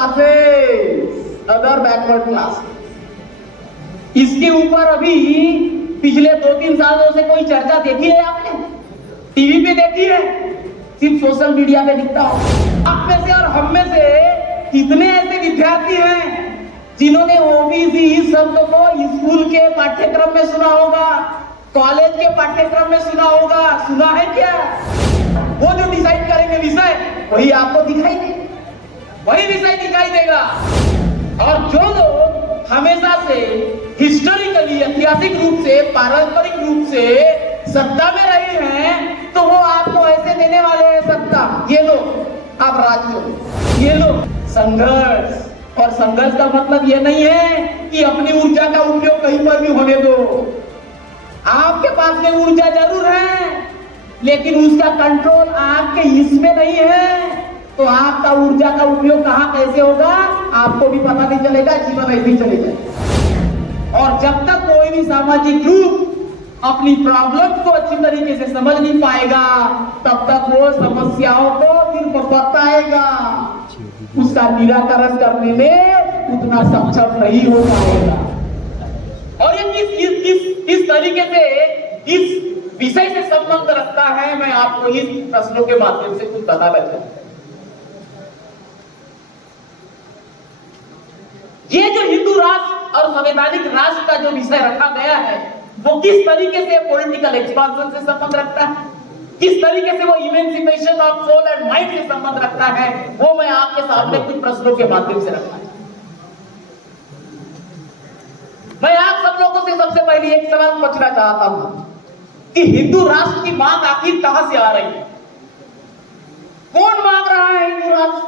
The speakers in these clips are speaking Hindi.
क्लासेस, अदर बैकवर्ड क्लास, इसके ऊपर अभी पिछले 2-3 सालों से कोई चर्चा देखी है आपने? टीवी पे देखी है? सिर्फ सोशल मीडिया पे दिखता हो। आप में से और हम में से कितने ऐसे विद्यार्थी हैं जिन्होंने ओबीसी शब्द को स्कूल के पाठ्यक्रम में सुना होगा, कॉलेज के पाठ्यक्रम में सुना होगा? सुना है क्या? वो जो डिसाइड करेंगे विषय, वही आपको दिखाई देगा, वही विषय दिखाई देगा। और जो लोग हमेशा से हिस्टोरिकली, ऐतिहासिक रूप से, पारंपरिक रूप से सत्ता में रहे हैं, तो वो आपको ऐसे देने वाले हैं सत्ता, ये लो आप राज लो, ये लो संघर्ष। और संघर्ष का मतलब ये नहीं है कि अपनी ऊर्जा का उपयोग कहीं पर भी होने दो। आपके पास में ऊर्जा जरूर है, लेकिन उसका कंट्रोल आपके हिस्से में नहीं है, तो आपका ऊर्जा का उपयोग कहां कैसे होगा आपको भी पता नहीं चलेगा, जीवन ऐसे ही चलेगा। और जब तक कोई भी सामाजिक ग्रुप अपनी प्रॉब्लम को अच्छी तरीके से समझ नहीं पाएगा, तब तक वो समस्याओं को फिर बताएगा, उसका निराकरण करने में उतना सक्षम नहीं हो पाएगा। और ये किस तरीके से इस विषय से संबंध रखता है, मैं आपको इस प्रश्नों के माध्यम से कुछ बताना चाहता हूं। ये जो हिंदू राष्ट्र और संवैधानिक राष्ट्र का जो विषय रखा गया है, वो किस तरीके से पॉलिटिकल एक्सपांशन से संबंध रखता है, किस तरीके से वो emancipation of soul and mind से संबंध रखता है, वो मैं आपके सामने कुछ प्रश्नों के माध्यम से रखना है। मैं आप सब लोगों से सबसे पहले एक सवाल पूछना चाहता हूं कि हिंदू राष्ट्र की मांग आखिर कहां से आ रही है? कौन मांग रहा है हिंदू राष्ट्र?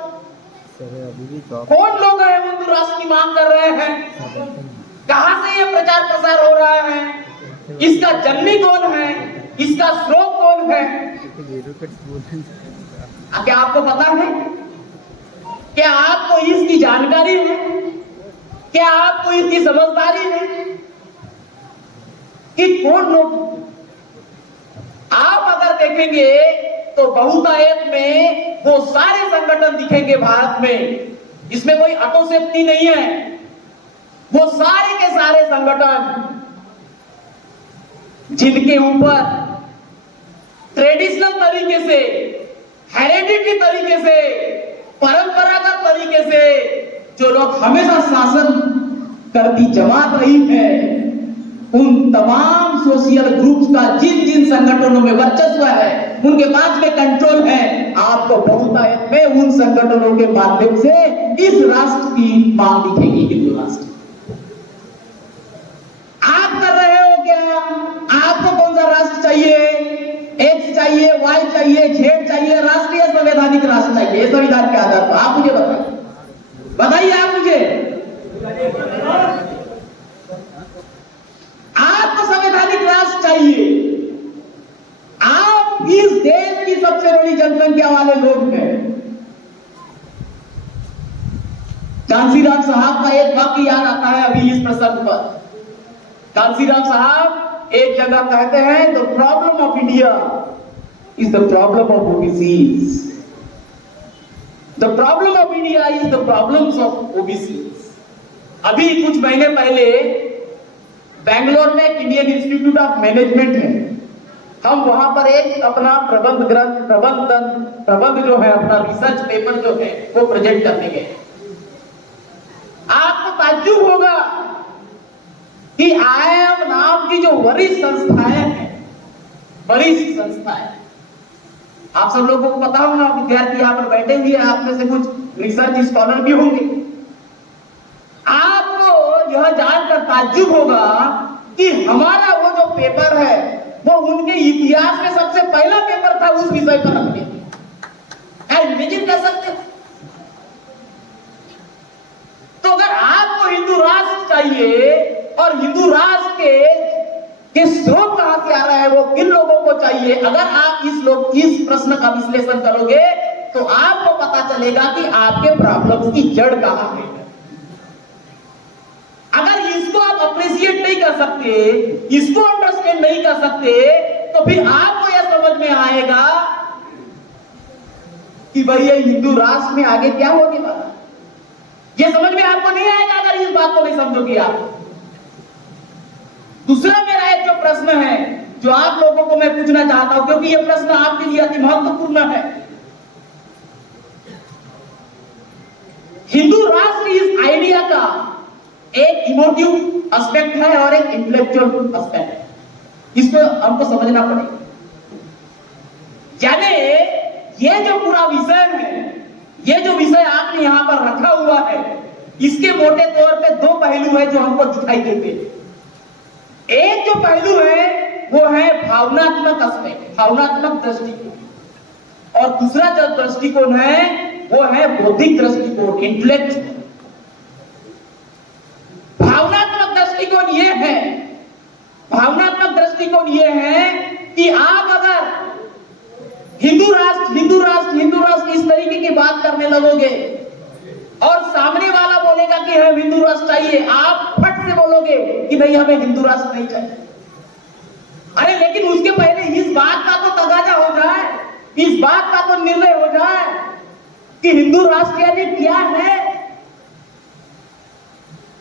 कौन लोग हैं हिंदू राष्ट्र की मांग कर रहे हैं? कहां से ये प्रचार प्रसार हो रहा है? इसका जन्मी कौन है? इसका स्रोत कौन है? क्या आपको पता है? क्या आपको इसकी जानकारी है? क्या आपको इसकी समझदारी है कि कौन लोग? आप अगर देखेंगे तो बहुतायत में वो सारे संगठन दिखेंगे भारत में, इसमें कोई अटोसेप्टी नहीं है। वो सारे के सारे संगठन जिनके ऊपर ट्रेडिशनल तरीके से, हेरिडिटी तरीके से, परंपरागत तरीके से जो लोग हमेशा शासन करती जमात रही है, उन तमाम सोशल ग्रुप्स का जिन जिन संगठनों में वर्चस्व है, उनके पास में कंट्रोल है, आपको बहुतायत में उन संगठनों के माध्यम से इस राष्ट्र की मांग दिखेगी, हिंदू राष्ट्र। आप कर रहे हो क्या? आपको कौन सा राष्ट्र चाहिए? एक्स चाहिए, वाई चाहिए, जेड चाहिए, राष्ट्रीय संवैधानिक राष्ट्र चाहिए? संविधान के आधार पर आप मुझे बताइए, बताइए आप मुझे। आपको संवैधानिक राष्ट्र चाहिए। आप इस देश की सबसे बड़ी जनसंख्या वाले लोग हैं। कांसीराम साहब का एक वाक्य याद आता है अभी इस प्रसंग पर। कांसीराम साहब एक जगह कहते हैं, the problem of India is the problem of OBCs. The problem of India is the problems of OBCs. अभी कुछ महीने पहले बेंगलोर में एक इंडियन इंस्टीट्यूट ऑफ मैनेजमेंट है, हम वहां पर एक अपना प्रबंध जो है, अपना रिसर्च पेपर जो है वो प्रेजेंट करने गए। आपको ताज्जुब होगा कि IIM नाम की जो वरिष्ठ संस्थाएं हैं, वरिष्ठ संस्थाएं, आप सब लोगों को पता होगा, विद्यार्थी यहाँ पर बैठे हुए हैं, आप में से कुछ रिसर्च स्कॉलर भी होंगे। आपको यह जानकर ताज्जुब होगा कि हमारा वो जो पेपर है वो उनके इतिहास में सबसे पहला पेपर था उस विषय पर रखने। इमेजिन कर सकते हो? तो अगर आपको हिंदू राष्ट्र चाहिए और हिंदू राष्ट्र के स्रोत कहां से आ रहा है, वो किन लोगों को चाहिए, अगर आप इस प्रश्न का विश्लेषण करोगे तो आपको पता चलेगा कि आपके प्रॉब्लम्स की जड़ कहां है। अगर इसको आप अप्रिशिएट नहीं कर सकते, इसको अंडरस्टैंड नहीं कर सकते, तो फिर आपको यह समझ में आएगा कि भाई ये हिंदू राष्ट्र में आगे क्या होने वाला। ये समझ में आपको नहीं आएगा अगर इस बात को नहीं समझोगे आप। दूसरा मेरा एक जो प्रश्न है जो आप लोगों को मैं पूछना चाहता हूं, क्योंकि यह प्रश्न आपके लिए अति महत्वपूर्ण है। हिंदू राष्ट्र इस आइडिया का एक इमोटिव एस्पेक्ट है और एक इंटेलेक्चुअल एस्पेक्ट है, इसको हमको समझना पड़ेगा। यानी ये जो पूरा विषय है, ये जो विषय आपने यहां पर रखा हुआ है, इसके मोटे तौर पे दो पहलू है जो हमको दिखाई देते हैं। एक जो पहलू है वो है भावनात्मक एस्पेक्ट, भावनात्मक दृष्टिकोण, और दूसरा जो दृष्टिकोण है वो है बौद्धिक दृष्टिकोण, इंटेलेक्ट। भावनात्मक दृष्टिकोण ये है, भावनात्मक दृष्टिकोण ये है कि आप अगर हिंदू राष्ट्र इस तरीके की बात करने लगोगे और सामने वाला बोलेगा कि हमें हिंदू राष्ट्र चाहिए, आप फट से बोलोगे कि नहीं हमें हिंदू राष्ट्र नहीं चाहिए। अरे लेकिन उसके पहले इस बात का तो तगाजा हो जाए, इस बात का तो निर्णय हो जाए कि हिंदू राष्ट्र यानी क्या है,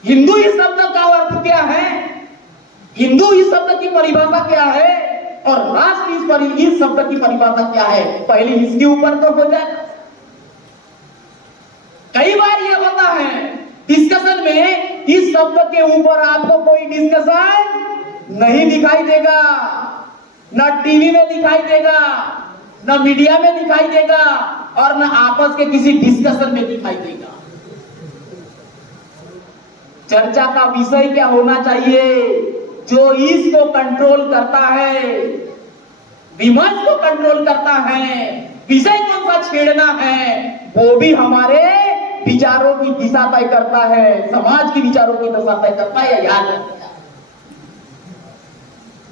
हिंदू इस शब्द का अर्थ क्या है, हिंदू इस शब्द की परिभाषा क्या है, और राष्ट्र इस शब्द की परिभाषा क्या है, पहले इसके ऊपर तो हो जाए। कई बार यह होता है डिस्कशन में, इस शब्द के ऊपर आपको कोई डिस्कशन नहीं दिखाई देगा, ना टीवी में दिखाई देगा, ना मीडिया में दिखाई देगा, और ना आपस के किसी डिस्कशन में दिखाई देगा। चर्चा का विषय क्या होना चाहिए? जो इसको कंट्रोल करता है, विमर्श को कंट्रोल करता है, विषय कौन सा छेड़ना है, वो भी हमारे विचारों की दिशा तय करता है, समाज की विचारों की दिशा तय करता है। याद रखिए,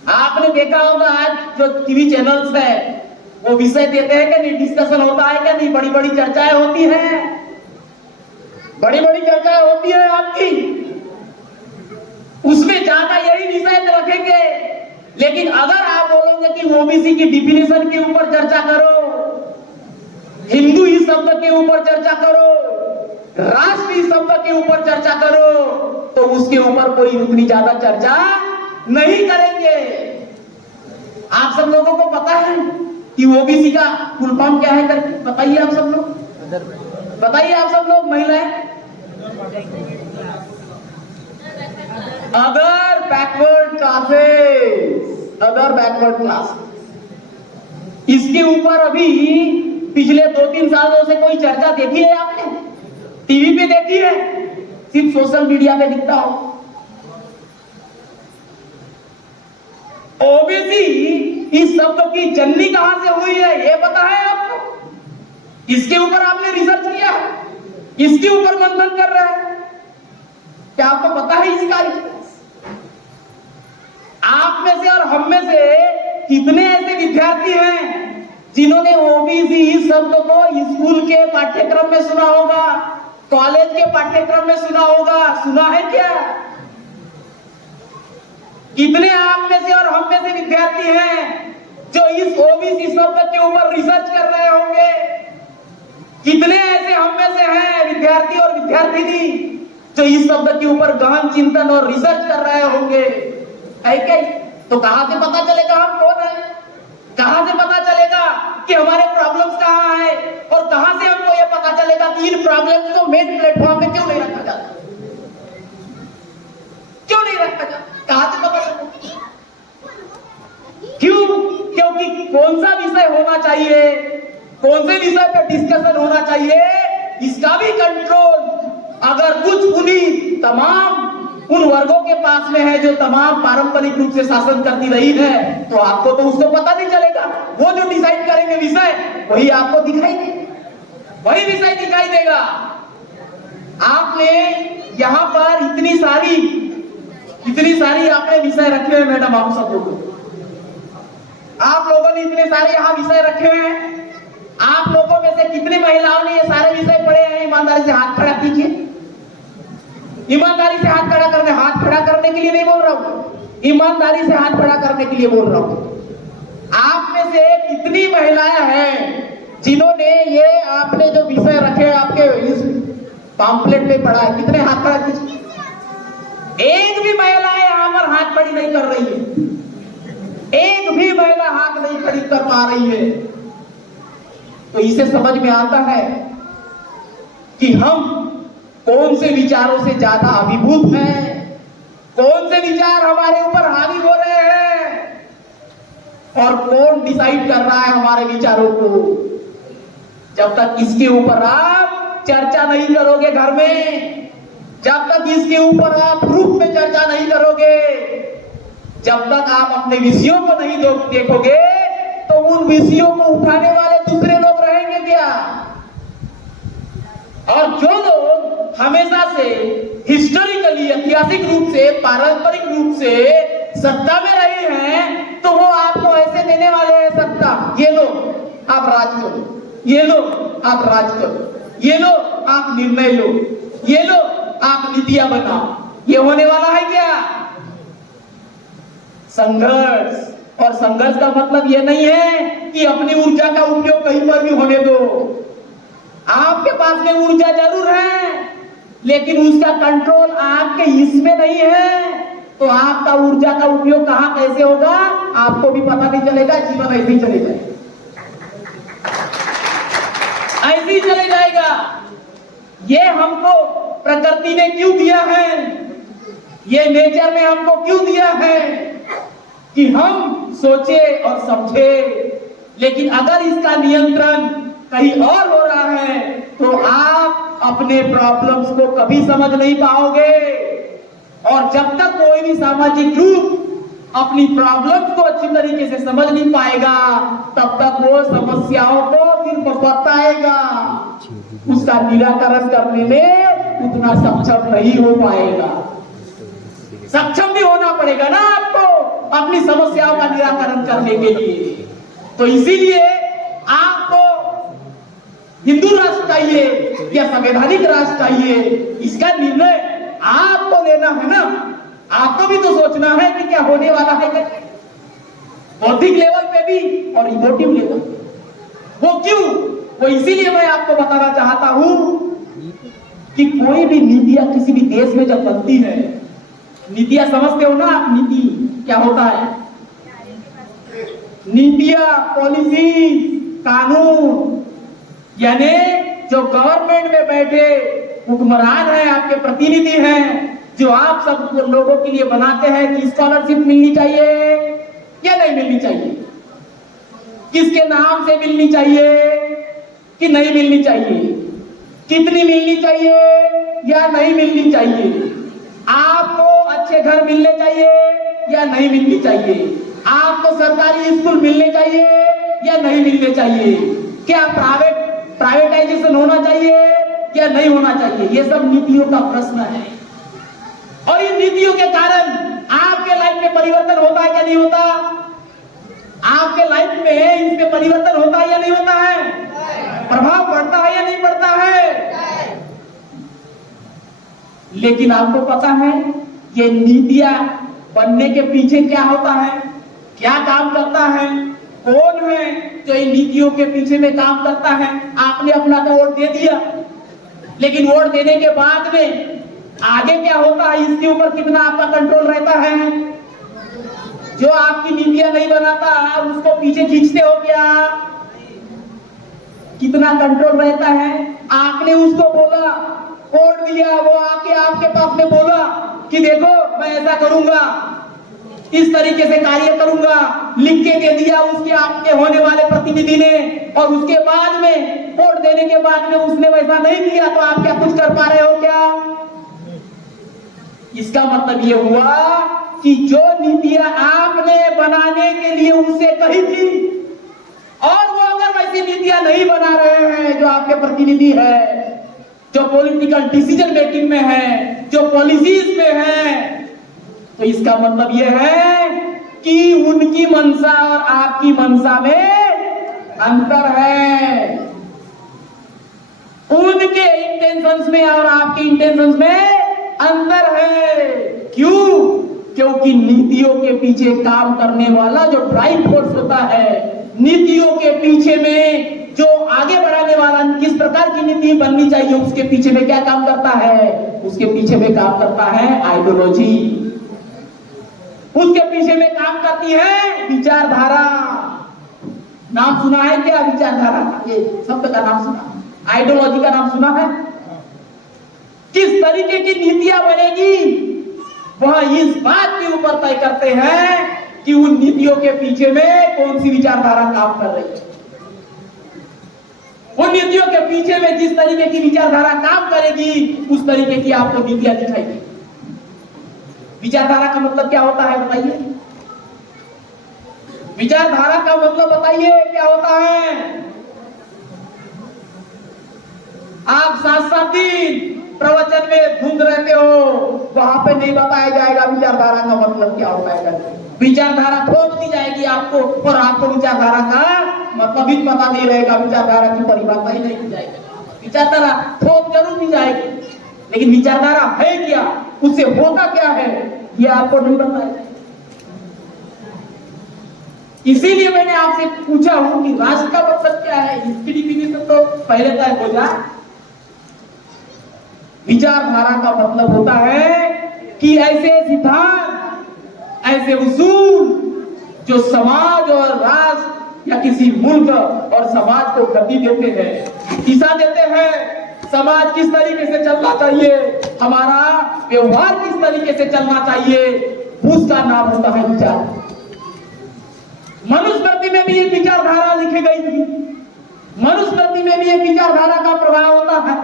आपने देखा होगा आज जो टीवी चैनल्स है वो विषय देते हैं कि नहीं, डिस्कशन होता है क्या नहीं, बड़ी बड़ी चर्चाएं होती हैं, बड़ी बड़ी चर्चाएं होती है आपकी, उसमें ज्यादा यही विषय रखेंगे। लेकिन अगर आप बोलोगे कि ओबीसी की डिफिनेशन के ऊपर चर्चा करो, हिंदू इस शब्द के ऊपर चर्चा करो, राष्ट्र इस शब्द के ऊपर चर्चा करो, तो उसके ऊपर कोई उतनी ज्यादा चर्चा नहीं करेंगे। आप सब लोगों को पता है कि ओबीसी का फुल फॉर्म क्या है करके बताइए आप सब लोग, बताइए आप सब लोग, महिलाएं। Other backward classes, other backward class. इसके ऊपर अभी पिछले 2-3 सालों से कोई चर्चा देखी है आपने? टीवी पे देखी है? सिर्फ सोशल मीडिया पे दिखता हो। ओबीसी इस शब्द की जननी कहां से हुई है ये पता है आपको? इसके ऊपर आपने रिसर्च किया है? इसके ऊपर मंथन कर रहे हैं? क्या आपको पता है इसका? आप में से और हम में से कितने ऐसे विद्यार्थी हैं जिन्होंने ओबीसी इस शब्द को स्कूल के पाठ्यक्रम में सुना होगा, कॉलेज के पाठ्यक्रम में सुना होगा? सुना है क्या? कितने आप में से और हम में से विद्यार्थी हैं जो इस ओबीसी शब्द के ऊपर रिसर्च कर रहे होंगे? कितने ऐसे हम में से हैं विद्यार्थी और विद्यार्थिनी जो इस शब्द के ऊपर गहन चिंतन और रिसर्च कर रहे होंगे? है क्या? तो कहां से पता चलेगा हम कौन है? कहां से पता चलेगा कि हमारे प्रॉब्लम्स कहां है? और कहां से हमको यह पता चलेगा कि इन प्रॉब्लम्स को मेन प्लेटफॉर्म पे क्यों नहीं रखा जाता? क्यों नहीं रखा जाता? कहां से पता चलेगा? क्यों? क्योंकि कौन सा विषय होना चाहिए, कौन से विषय पर डिस्कशन होना चाहिए, इसका भी कंट्रोल अगर कुछ उन्हीं तमाम उन वर्गों के पास में है जो तमाम पारंपरिक रूप से शासन करती रही है, तो आपको तो उसको पता नहीं चलेगा। वो जो डिसाइड करेंगे विषय वही आपको दिखाई देगा, वही विषय दिखाई देगा। आपने यहाँ पर इतनी सारी आपने विषय रखे हुए मैडम, आप सब लोगों, आप लोगों ने इतने सारे यहाँ विषय रखे हुए हैं। आप लोगों में से कितनी महिलाओं ने ये सारे विषय पढ़े हैं? ईमानदारी से हाथ खड़ा कीजिए। ईमानदारी से हाथ खड़ा करने, हाथ खड़ा करने के लिए नहीं बोल रहा हूं, ईमानदारी से हाथ खड़ा करने के लिए बोल रहा हूं। आप में से कितनी महिलाएं हैं जिन्होंने ये आपने जो विषय रखे आपके इस पॉम्पलेट में पढ़ा है। कितने हाथ खड़ा कीजिए। एक भी महिला यहां पर हाथ खड़ी नहीं कर रही है, एक भी महिला हाथ नहीं खड़ी कर पा रही है। तो इसे समझ में आता है कि हम कौन से विचारों से ज्यादा अभिभूत हैं, कौन से विचार हमारे ऊपर हावी हो रहे हैं और कौन डिसाइड कर रहा है हमारे विचारों को। जब तक इसके ऊपर आप चर्चा नहीं करोगे घर में, जब तक इसके ऊपर आप ग्रुप में चर्चा नहीं करोगे, जब तक आप अपने विषयों को नहीं देखोगे, तो उन विषयों को उठाने वाले दूसरे लोग रहेंगे क्या? और जो लोग हमेशा से हिस्टोरिकली, ऐतिहासिक रूप से, पारंपरिक रूप से सत्ता में रहे हैं, तो वो आपको ऐसे देने वाले हैं सत्ता, ये लो आप राज करो, ये लो आप राज करो, ये लो आप निर्णय लो, ये लो आप नीतियां बनाओ। ये होने वाला है क्या? संघर्ष। और संघर्ष का मतलब ये नहीं है कि अपनी ऊर्जा का उपयोग कहीं पर भी होने दो। आपके पास में ऊर्जा जरूर है, लेकिन उसका कंट्रोल आपके इसमें नहीं है, तो आपका ऊर्जा का उपयोग कहां कैसे होगा आपको भी पता नहीं चलेगा। जीवन ऐसे ही चले जाएगा, ऐसे ही चले जाएगा। ये हमको प्रकृति ने क्यों दिया है, ये नेचर ने हमको क्यों दिया है कि हम सोचे और समझे। लेकिन अगर इसका नियंत्रण कहीं और हो रहा है, तो आप अपने प्रॉब्लम्स को कभी समझ नहीं पाओगे। और जब तक कोई भी सामाजिक ग्रुप अपनी प्रॉब्लम्स को अच्छी तरीके से समझ नहीं पाएगा, तब तक वो समस्याओं को सिर्फ बताएगा, उसका निराकरण करने में उतना सक्षम नहीं हो पाएगा। सक्षम भी होना पड़ेगा ना आपको अपनी समस्याओं का निराकरण करने के लिए। तो इसीलिए आपको हिंदू राष्ट्र चाहिए या संवैधानिक राष्ट्र चाहिए, इसका निर्णय आपको लेना है ना। आपको भी तो सोचना है कि क्या होने वाला है, बौद्धिक लेवल पे भी और इमोटिव लेवल। वो क्यों? वो इसीलिए मैं आपको बताना चाहता हूं कि कोई भी नीतियां किसी भी देश में जब बनती है, नीतियां समझते हो ना आप? नीति क्या होता है? नीतियां, पॉलिसी, कानून, यानी जो गवर्नमेंट में बैठे हुक्मरान हैं, आपके प्रतिनिधि हैं, जो आप सब लोगों के लिए बनाते हैं कि स्कॉलरशिप मिलनी चाहिए या नहीं मिलनी चाहिए, किसके नाम से मिलनी चाहिए कि नहीं मिलनी चाहिए, कितनी मिलनी चाहिए या नहीं मिलनी चाहिए, आपको अच्छे घर मिलने चाहिए या नहीं मिलनी चाहिए, आपको सरकारी स्कूल मिलने चाहिए या नहीं मिलने चाहिए, क्या प्राइवेटाइजेशन होना चाहिए या नहीं होना चाहिए। ये सब नीतियों का प्रश्न है। और इन नीतियों के कारण आपके लाइफ में परिवर्तन होता है या नहीं होता? आपके लाइफ में इसमें परिवर्तन होता है या नहीं होता है? प्रभाव पड़ता है या नहीं पड़ता है? लेकिन आपको पता है ये नीतियां बनने के पीछे क्या होता है, क्या काम करता है, कौन है जो इन नीतियों के पीछे में काम करता है? आपने अपना तो वोट दे दिया, लेकिन वोट देने के बाद में आगे क्या होता है, इसके ऊपर कितना आपका कंट्रोल रहता है? जो आपकी नीतियां नहीं बनाता उसको पीछे खींचते हो क्या? कितना कंट्रोल रहता है? आपने उसको बोला, वोट दिया, वो आके आपके पास में बोला कि देखो मैं ऐसा करूंगा, इस तरीके से कार्य करूंगा, लिख के दे दिया उसके आपके होने वाले प्रतिनिधि ने, और उसके बाद में वोट देने के बाद में उसने वैसा नहीं किया, तो आप क्या कुछ कर पा रहे हो क्या? इसका मतलब ये हुआ कि जो नीतियां आपने बनाने के लिए उनसे कही थी, और वो अगर वैसी नीतियां नहीं बना रहे हैं जो आपके प्रतिनिधि है, जो पॉलिटिकल डिसीजन मेकिंग में है, जो पॉलिसीज में है, तो इसका मतलब यह है कि उनकी मंशा और आपकी मंशा में अंतर है। उनके इंटेंशंस में और आपके इंटेंशंस में अंतर है। क्यों? क्योंकि नीतियों के पीछे काम करने वाला जो ड्राइव फोर्स होता है, नीतियों के पीछे में जो आगे बढ़ाने वाला किस प्रकार की नीति बननी चाहिए, उसके पीछे में क्या काम करता है? उसके पीछे में काम करता है आइडियोलॉजी, उसके पीछे में काम करती है विचारधारा। नाम सुना है क्या विचारधारा का? ये शब्द का नाम सुना, आइडियोलॉजी का नाम सुना है? किस तरीके की नीतियां बनेगी वह इस बात के ऊपर तय करते हैं कि उन नीतियों के पीछे में कौन सी विचारधारा काम कर रही है। उन नीतियों के पीछे में जिस तरीके की विचारधारा काम करेगी उस तरीके की आपको नीतियां दिखाएगी। विचारधारा का मतलब क्या होता है बताइए? विचारधारा का मतलब बताइए क्या होता है? आप 7-7 दिन प्रवचन में धुंध रहते हो, वहां पे नहीं बताया जाएगा विचारधारा का मतलब क्या होता है। विचारधारा थोप दी जाएगी आपको और आपको विचारधारा का मतलब ही पता नहीं रहेगा, विचारधारा की परिभाषा ही नहीं दी जाएगी। विचारधारा थोप जरूर दी जाएगी, लेकिन विचारधारा है क्या, उससे होता क्या है, ये आपको नहीं बताया। इसीलिए मैंने आपसे पूछा हूं कि राष्ट्र का मतलब क्या है। इसकी डिफिनेशन तो पहले तय हो जाए। विचारधारा का मतलब होता है कि ऐसे सिद्धांत, ऐसे उसूल जो समाज और राष्ट्र या किसी मुल्क और समाज को गति देते हैं, दिशा देते हैं। समाज किस तरीके से चलना चाहिए, हमारा व्यवहार किस तरीके से चलना चाहिए, उसका नाम होता है विचार। मनुस्मृति में भी ये विचारधारा लिखी गई थी। मनुस्मृति में भी ये विचारधारा का प्रभाव होता है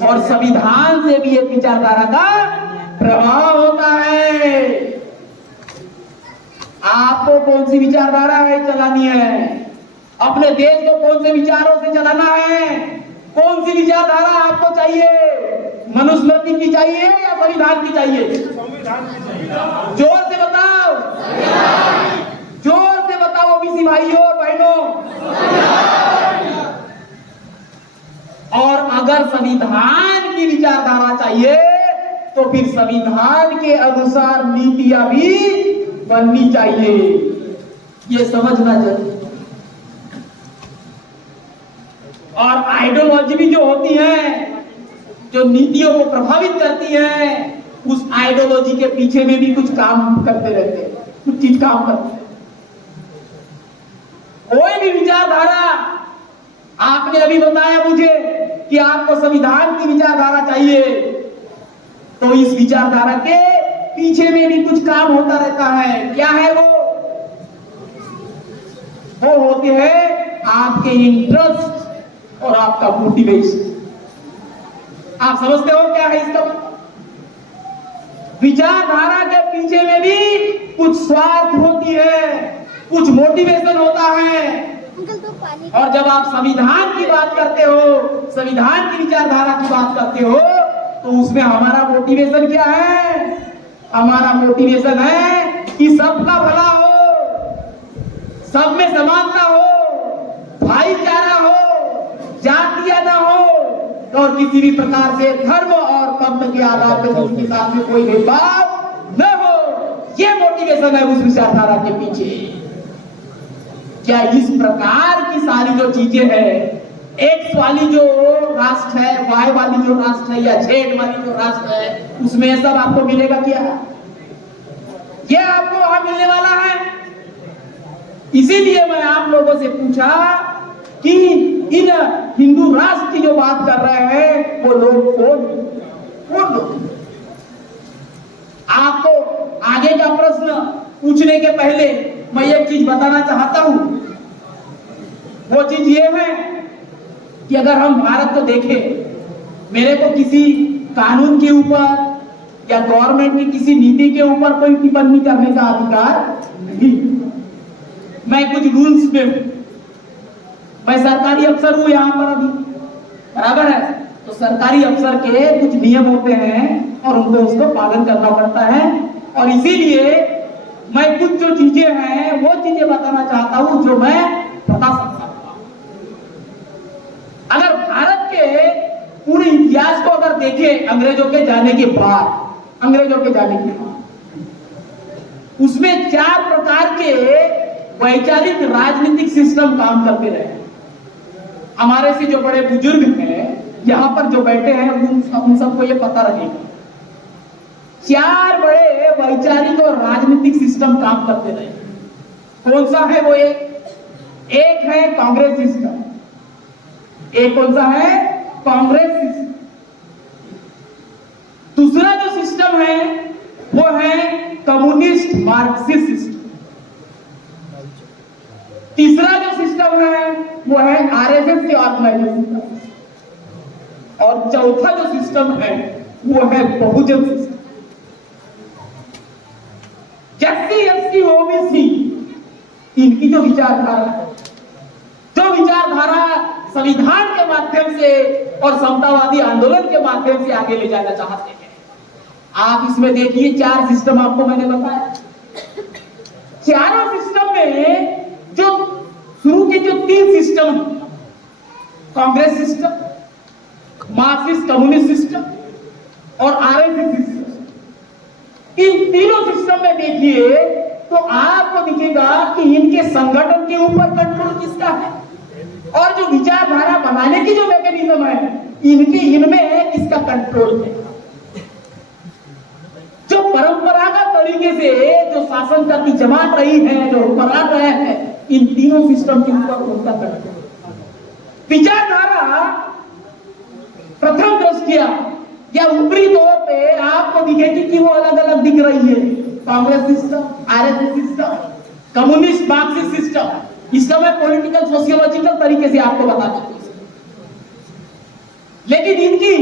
और संविधान से भी एक विचारधारा का प्रभाव होता है। आपको कौन सी विचारधारा है चलानी है? अपने देश को कौन से विचारों से चलाना है? कौन सी विचारधारा आपको चाहिए? मनुस्मृति की चाहिए या संविधान की चाहिए? जोर से बताओ, जोर से बताओ ओबीसी भाइयों और बहनों। और अगर संविधान की विचारधारा चाहिए तो फिर संविधान के अनुसार नीतियां भी बननी चाहिए। ये समझना जरूरी। और आइडियोलॉजी भी जो होती है, जो नीतियों को प्रभावित करती है, उस आइडियोलॉजी के पीछे में भी कुछ काम करते रहते हैं, कुछ चीज काम करते हैं। कोई भी विचारधारा, आपने अभी बताया मुझे कि आपको संविधान की विचारधारा चाहिए, तो इस विचारधारा के पीछे में भी कुछ काम होता रहता है। क्या है वो? वो होते हैं आपके इंटरेस्ट और आपका मोटिवेशन। आप समझते हो क्या है इसका? विचारधारा के पीछे में भी कुछ स्वार्थ होती है, कुछ मोटिवेशन होता है। और जब आप संविधान की बात करते हो, संविधान की विचारधारा की बात करते हो, तो उसमें हमारा मोटिवेशन क्या है? हमारा मोटिवेशन है कि सबका भला हो, सब में समानता हो, भाईचारा हो, जातियां ना हो और किसी भी प्रकार से धर्म और पंथ के आधार पर किसी के साथ में कोई भेदभाव न हो। ये मोटिवेशन है उस विचारधारा के पीछे। क्या इस प्रकार की सारी जो चीजें हैं, एक्स वाली जो राष्ट्र है, वाई वाली जो राष्ट्र है, या जेड वाली जो राष्ट्र है, उसमें सब आपको मिलेगा क्या? ये आपको वहां मिलने वाला है। इसीलिए मैं आप लोगों से पूछा कि इन हिंदू राष्ट्र की जो बात कर रहे हैं वो लोग कौन लोग? आपको आगे का प्रश्न पूछने के पहले मैं एक चीज बताना चाहता हूं। वो चीज ये है कि अगर हम भारत को देखें, मेरे को किसी कानून के ऊपर या गवर्नमेंट की किसी नीति के ऊपर कोई टिप्पणी करने का अधिकार नहीं। मैं कुछ रूल्स में हूं, मैं सरकारी अफसर हूं यहां पर अभी, बराबर है? तो सरकारी अफसर के कुछ नियम होते हैं और उनको उसको पालन करना पड़ता है। और इसीलिए मैं कुछ जो चीजें हैं वो चीजें बताना चाहता हूं जो मैं बता सकता हूं। अगर भारत के पूरे इतिहास को अगर देखें, अंग्रेजों के जाने के बाद, उसमें 4 प्रकार के वैचारिक राजनीतिक सिस्टम काम करते रहे। हमारे से जो बड़े बुजुर्ग हैं यहाँ पर जो बैठे हैं उन सबको ये पता रहेगा। 4 बड़े वैचारिक और राजनीतिक सिस्टम काम करते रहे। कौन सा है वो? एक है कांग्रेस सिस्टम। एक कौन सा है? कांग्रेस सिस्टम। दूसरा जो सिस्टम है वो है कम्युनिस्ट मार्क्सिस्ट सिस्टम। तीसरा जो सिस्टम है वो है आरएसएस की ऑर्गेनाइजेशन। और चौथा जो सिस्टम है वो है बहुजन सिस्टम। एससी एसटी ओबीसी इनकी जो विचारधारा है, जो विचारधारा संविधान के माध्यम से और समतावादी आंदोलन के माध्यम से आगे ले जाना चाहते हैं। आप इसमें देखिए 4 सिस्टम आपको मैंने बताया। चारों सिस्टम में जो शुरू के जो 3 system, Congress system, Marxist communist system और आरएसएस सिस्टम, इन तीनों सिस्टम में देखिए तो आपको दिखेगा कि इनके संगठन के ऊपर कंट्रोल किसका है और जो विचारधारा बनाने की जो मैकेनिज्म है इनमें किसका कंट्रोल है। जो परंपरागत तरीके से जो शासन करती जमात रही है, जो हुक्मरान रहे हैं, इन तीनों सिस्टम के ऊपर उनका कंट्रोल। विचारधारा प्रथम दृष्टिया या ऊपरी तौर पे आपको दिखेगी कि वो अलग अलग दिख रही है। Congress system, RSS system, communist Marxist system, इसका मैं पॉलिटिकल सोशियोलॉजिकल तरीके से आपको बता देता हूं। लेकिन इनकी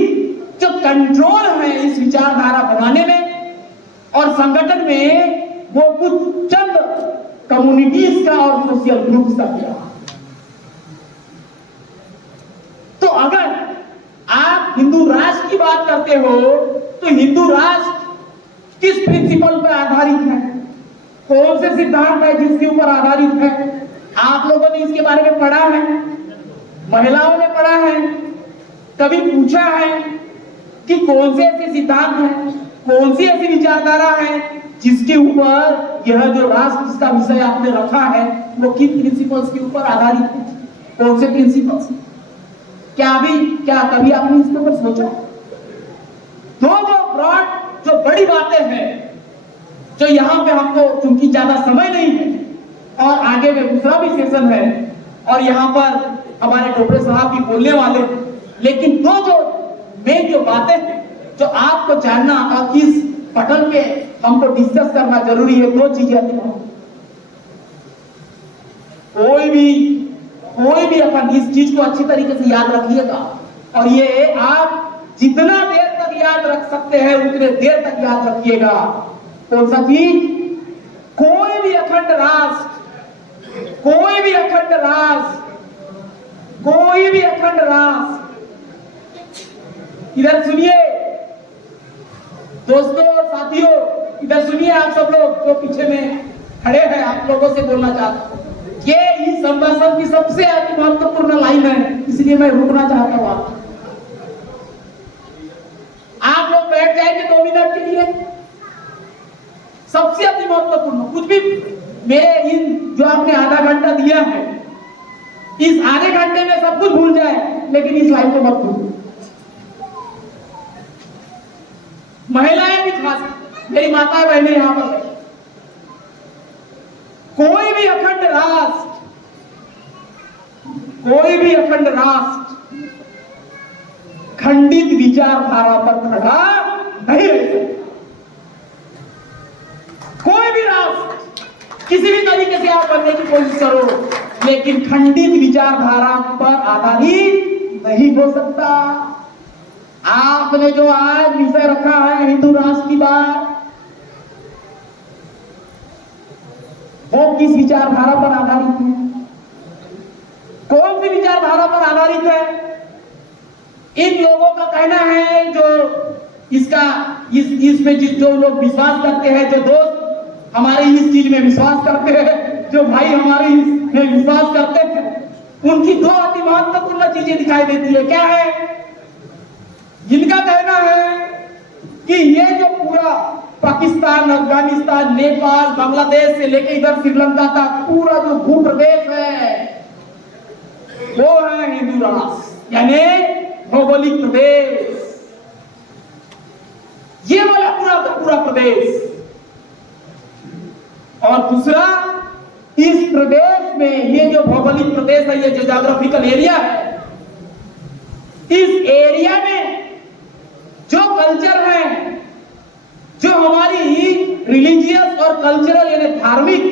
जो कंट्रोल है इस विचारधारा बनाने में और संगठन में वो कुछ चंद कम्युनिटीज का और सोशल ग्रुप्स का किया। तो अगर आप हिंदू राष्ट्र की बात करते हो तो हिंदू राष्ट्र किस प्रिंसिपल पर आधारित है? कौन से सिद्धांत है जिसके ऊपर आधारित है? आप लोगों ने इसके बारे में पढ़ा है, महिलाओं ने पढ़ा है, कभी पूछा है कि कौन से ऐसे सिद्धांत हैं, कौन सी ऐसी विचारधारा है जिसके ऊपर यह जो राष्ट्र जिसका विषय आपने रखा है वो किन प्रिंसिपल्स के ऊपर आधारित है? कौन से प्रिंसिपल्स? क्या कभी आपने इसके ऊपर सोचा? दो जो ब्रॉड जो बड़ी बातें हैं जो यहाँ पे हमको चूंकि ज्यादा समय नहीं है और आगे में दूसरा भी सेशन है और यहाँ पर हमारे डोबरे साहब भी बोलने वाले हैं, लेकिन दो जो मेन जो बातें हैं जो आपको जानना और इस पटल पे हमको डिस्कस करना जरूरी है। 2 चीजें कोई भी अपन इस चीज को अच्छी तरीके से याद रखिएगा और ये आप जितना देर तक याद रख सकते हैं उतने देर तक याद रखिएगा। कौन सा चीज? कोई भी अखंड राष्ट्र, इधर सुनिए दोस्तों और साथियों, इधर सुनिए आप सब लोग जो पीछे में खड़े हैं, आप लोगों से बोलना चाहता हूं। ये इस संभाषण की सबसे अति महत्वपूर्ण लाइन है, इसलिए मैं रुकना चाहता हूं। आप लोग बैठ जाएंगे 2 मिनट के लिए। सबसे अति महत्वपूर्ण कुछ भी मेरे इन जो आपने आधा घंटा दिया है इस आधे घंटे में सब कुछ भूल जाए, लेकिन इस लाइन को मत भूलिए। महिलाएं भी खास, मेरी माता बहनें यहां पर, कोई भी अखंड राष्ट्र खंडित विचारधारा पर खड़ा नहीं रह सकता। कोई भी राष्ट्र किसी भी तरीके से आप बनने की कोशिश करो, लेकिन खंडित विचारधारा पर आधारित नहीं हो सकता। आपने जो आज विषय रखा है हिंदू राष्ट्र की बात, वो किस विचारधारा पर आधारित है? कौन सी विचारधारा पर आधारित है? इन लोगों का कहना है जो इसमें जो लोग विश्वास करते हैं, जो दोस्त हमारे इस चीज में विश्वास करते हैं, जो भाई हमारे इसमें विश्वास करते हैं, उनकी 2 अति महत्वपूर्ण चीजें दिखाई देती है। क्या है? जिनका कहना है कि ये जो पूरा पाकिस्तान, अफगानिस्तान, नेपाल, बांग्लादेश से लेकर इधर श्रीलंका तक पूरा जो भूप्रदेश है वो है हिंदू राष्ट्र यानी भौगोलिक प्रदेश, ये वाला पूरा का पूरा प्रदेश। और दूसरा, इस प्रदेश में ये जो भौगोलिक प्रदेश है, ये जो ज्योग्राफिकल एरिया है, इस एरिया में जो कल्चर है, जो हमारी रिलीजियस और कल्चरल यानी धार्मिक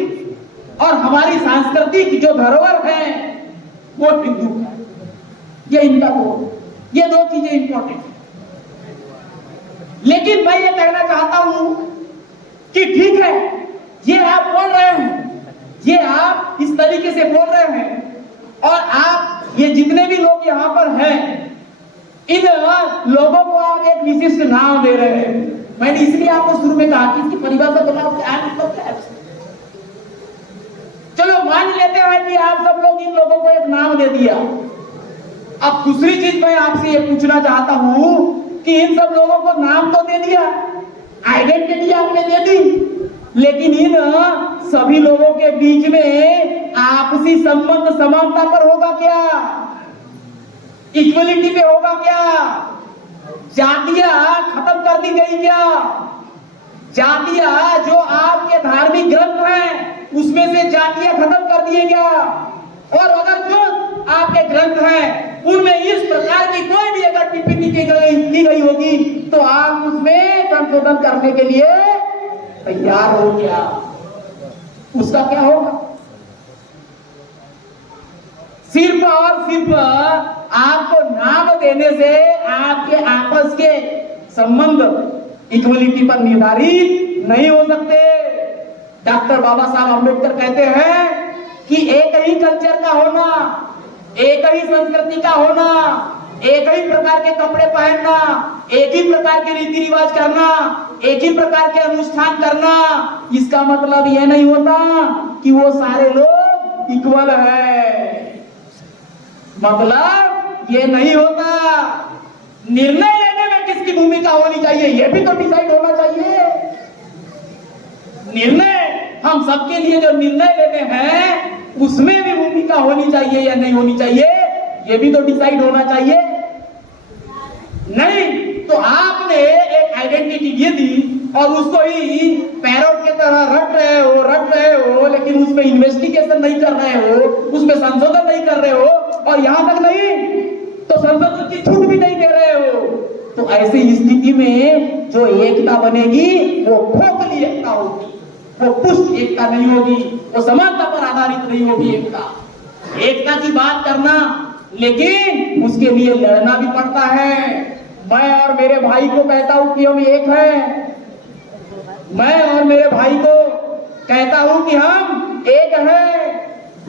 और हमारी सांस्कृतिक जो धरोहर है, वो हिंदू है। ये इनका ये दो चीजें इंपॉर्टेंट है। लेकिन मैं ये कहना चाहता हूं कि ठीक है, ये आप बोल रहे हैं, ये आप इस तरीके से बोल रहे हैं, और आप ये जितने भी लोग यहां पर हैं, इन लोगों को आप एक विशिष्ट नाम दे रहे हैं। मैंने इसलिए आपको शुरू में कहा कि इसकी परिभाषा बताओ, क्या मतलब क्या है। चलो मान लेते हैं कि आप सब लोग इन लोगों को एक नाम दे दिया। अब दूसरी चीज मैं आपसे ये पूछना चाहता हूं कि इन सब लोगों को नाम तो दे दिया, आइडेंटिटी आपने दे दी, लेकिन इन सभी लोगों के बीच में आपसी संबंध समानता पर होगा क्या? इक्वलिटी पे होगा क्या? जातियां खत्म कर दी गई क्या? जातियां जो आपके धार्मिक ग्रंथ हैं उसमें से जातियां खत्म कर दिए क्या? और अगर जो आपके ग्रंथ हैं उनमें इस प्रकार की कोई भी अगर टिप्पणी की गई होगी तो आप उसमें संशोधन करने के लिए तैयार हो गया, उसका क्या होगा? सिर्फ और सिर्फ आपको नाम देने से आपके आपस के संबंध इक्वलिटी पर निर्धारित नहीं हो सकते। डॉक्टर बाबा साहब अम्बेडकर कहते हैं कि एक ही कल्चर का होना, एक ही संस्कृति का होना, एक ही प्रकार के कपड़े पहनना, एक ही प्रकार के रीति रिवाज करना, एक ही प्रकार के अनुष्ठान करना, इसका मतलब यह नहीं होता कि वो सारे लोग इक्वल है। मतलब ये नहीं होता। निर्णय लेने में किसकी भूमिका होनी चाहिए ये भी तो डिसाइड होना चाहिए। निर्णय हम सबके लिए जो निर्णय लेते हैं उसमें भी भूमिका होनी चाहिए या नहीं होनी चाहिए ये भी तो डिसाइड होना चाहिए। नहीं तो आपने एक आइडेंटिटी दे दी और उसको ही पैरोट के तरह रट रहे हो, लेकिन उसमें इन्वेस्टिगेशन नहीं कर रहे हो, उसमें संशोधन नहीं कर रहे हो, और यहां तक नहीं तो संशोधन की छूट भी नहीं दे रहे हो। तो ऐसी स्थिति में जो एकता बनेगी वो खोखली एकता होगी, वो पुष्ट एकता नहीं होगी, वो समानता पर आधारित नहीं होगी। एकता की बात करना, लेकिन उसके लिए लड़ना भी पड़ता है। मैं और मेरे भाई को कहता हूं कि हम एक हैं, मैं और मेरे भाई को कहता हूं कि हम एक हैं,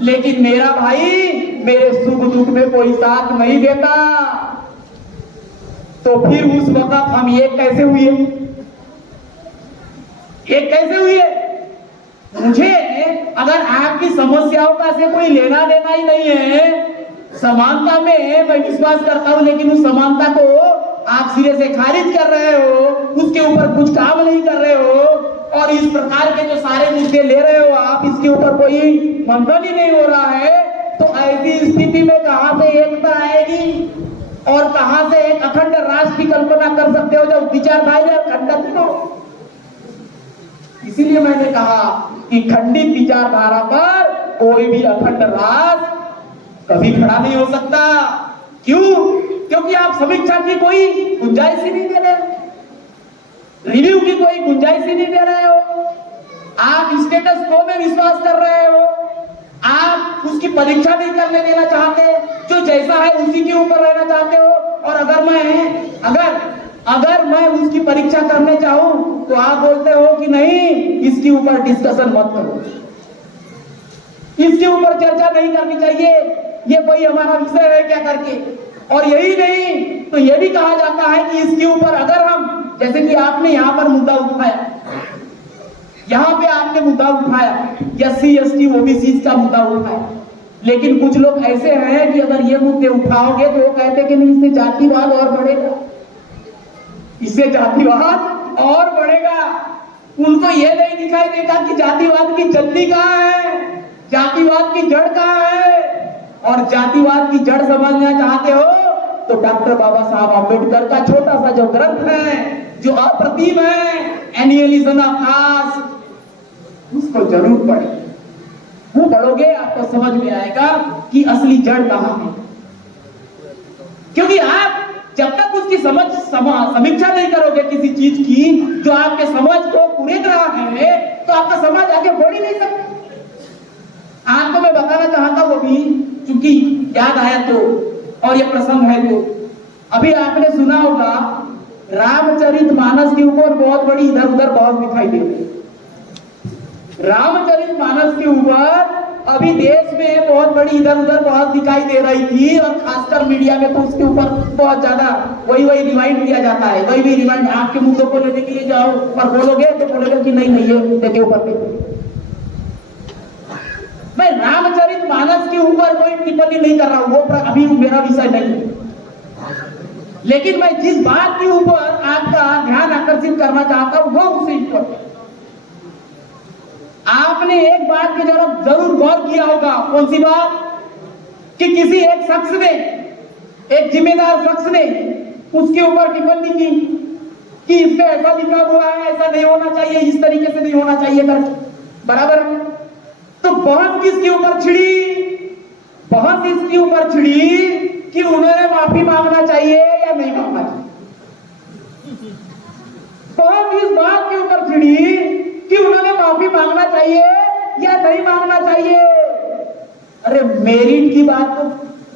लेकिन मेरा भाई मेरे सुख दुख में कोई साथ नहीं देता, तो फिर उस वक्त हम एक कैसे हुए? एक कैसे हुए? मुझे अगर आपकी समस्याओं का से कोई लेना देना ही नहीं है, समानता में मैं विश्वास करता हूं, लेकिन उस समानता को आप सिरे से खारिज कर रहे हो, उसके ऊपर कुछ काम नहीं कर रहे हो, और इस प्रकार के जो सारे मुद्दे ले रहे हो आप, इसके ऊपर कोई मंथन ही नहीं हो रहा है, तो ऐसी स्थिति में कहां से एकता आएगी और कहां से एक अखंड राष्ट्र की कल्पना कर सकते हो जब विचारधारा खंडित हो? इसीलिए मैंने कहा कि खंडित विचारधारा पर कोई भी अखंड राष्ट्र कभी खड़ा नहीं हो सकता। क्यों? क्योंकि आप समीक्षा की कोई गुंजाइश ही नहीं दे रहे हो, रिव्यू की कोई गुंजाइश ही नहीं दे रहे हो, आप स्टेटस को में विश्वास कर रहे हो, आप उसकी परीक्षा नहीं करने देना चाहते, जो जैसा है उसी के ऊपर रहना चाहते हो। और अगर मैं उसकी परीक्षा करने चाहूं तो आप बोलते हो कि नहीं, इसके ऊपर डिस्कशन मत करो, इसके ऊपर चर्चा नहीं करनी चाहिए, ये कोई हमारा विषय है क्या करके। और यही नहीं तो यह भी कहा जाता है कि इसके ऊपर अगर हम, जैसे कि आपने यहां पर मुद्दा उठाया, यहां पे आपने मुद्दा उठाया SC ST OBC का मुद्दा उठाया, लेकिन कुछ लोग ऐसे हैं कि अगर ये मुद्दे उठाओगे तो वो कहते कि नहीं, इससे जातिवाद और बढ़ेगा, इससे जातिवाद और बढ़ेगा। उनको ये नहीं दिखाई देता कि जातिवाद की जल्दी कहां है, जातिवाद की जड़ कहां है। और जातिवाद की जड़ समझना चाहते हो तो डॉक्टर बाबा साहब अम्बेडकर का छोटा सा जो ग्रंथ है, जो अप्रतिम है, एनियलिज्म ऑफ कास्ट, उसको जरूर पढ़ें। वो पढ़ोगे आपको समझ में आएगा कि असली जड़ कहां है। क्योंकि आप जब तक उसकी समीक्षा नहीं करोगे किसी चीज की जो आपके समझ को कुरेद रहा है, तो आपका समाज आगे बढ़ ही नहीं सकता। आपको मैं बताना चाहता हूं, अभी चूंकि याद आया तो, और ये प्रसंग है तो, अभी आपने सुना होगा रामचरितमानस के ऊपर बहुत बड़ी इधर उधर बहस दिखाई दे रही है। रामचरितमानस के ऊपर अभी देश में बहुत बड़ी इधर उधर बहस दिखाई दे रही थी, और खासकर मीडिया में तो उसके ऊपर बहुत ज्यादा वही रिवाइंड किया जाता है, वही रिवाइंड। आपके मुद्दों को लेने के लिए जाओ और बोलोगे तो बोलेगा कि नहीं ये देखे ऊपर पे। मैं रामचरितमानस के ऊपर कोई टिप्पणी नहीं कर रहा हूं, वो अभी मेरा विषय नहीं है। लेकिन मैं जिस बात के ऊपर आपका ध्यान आकर्षित करना चाहता हूं वो उससे इम्पोर्टेंट। आपने एक बात की जरूर गौर किया होगा। कौन सी बात? कि किसी एक शख्स ने, एक जिम्मेदार शख्स ने उसके ऊपर टिप्पणी की कि इसमें ऐसा लिखा हुआ है, ऐसा नहीं होना चाहिए, इस तरीके से नहीं होना चाहिए करके, बराबर है। तो बहस किसके ऊपर छिड़ी? बहस इसके ऊपर छिड़ी कि उन्हें माफी मांगना चाहिए या नहीं मांगना चाहिए। बहस इस बात के ऊपर छिड़ी कि उन्होंने माफी मांगना चाहिए या नहीं मांगना चाहिए। अरे मेरिट की बात तो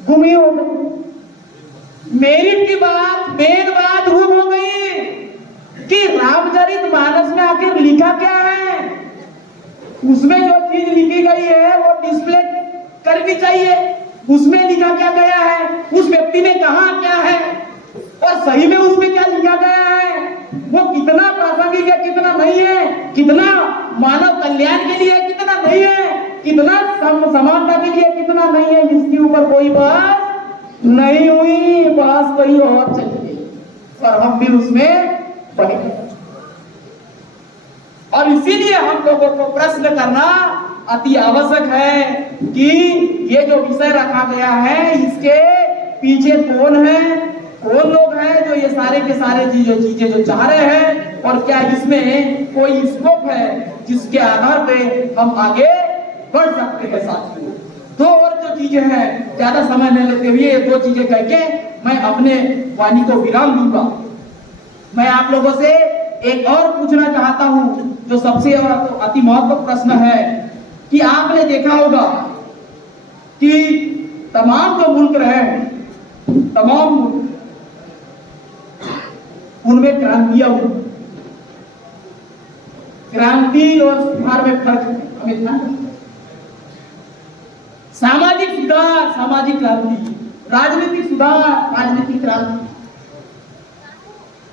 गुम ही हो गई। मेरिट की बात, मेन बात गुम हो गई कि रामचरितमानस में आखिर लिखा क्या है। उसमें जो चीज लिखी गई है वो डिस्प्ले करनी चाहिए। उसमें लिखा क्या गया है, उस व्यक्ति ने कहा क्या है, और सही में उसमें क्या लिखा गया है, वो कितना प्रासंगिक है, कितना नहीं है, कितना मानव कल्याण के लिए, कितना नहीं है, कितना समानता के लिए, कितना नहीं है, इसके ऊपर कोई बात नहीं हुई। बस कहीं और चली गई और हम भी उसमें बह गए। और इसीलिए हम लोगों को प्रश्न करना अति आवश्यक है कि ये जो विषय रखा गया है इसके पीछे कौन है, कौन लोग हैं जो ये सारे के सारे चीजें जो चाह रहे हैं, और क्या इसमें कोई स्कोप है जिसके आधार पे हम आगे बढ़ सकते हैं। साथियों, दो और जो चीजें हैं, ज्यादा समय न लेते हुए दो चीजें कह के मैं अपने वाणी को विराम दूंगा। मैं आप लोगों से एक और पूछना चाहता हूं जो सबसे अति महत्वपूर्ण प्रश्न है कि आपने देखा होगा कि तमाम जो मुल्क रहे, तमाम मुल्क, उनमें क्रांतियां हुई। क्रांति और सुधार में फर्क हमें ध्यान रखना। सामाजिक सुधार, सामाजिक क्रांति, राजनीतिक सुधार, राजनीतिक क्रांति।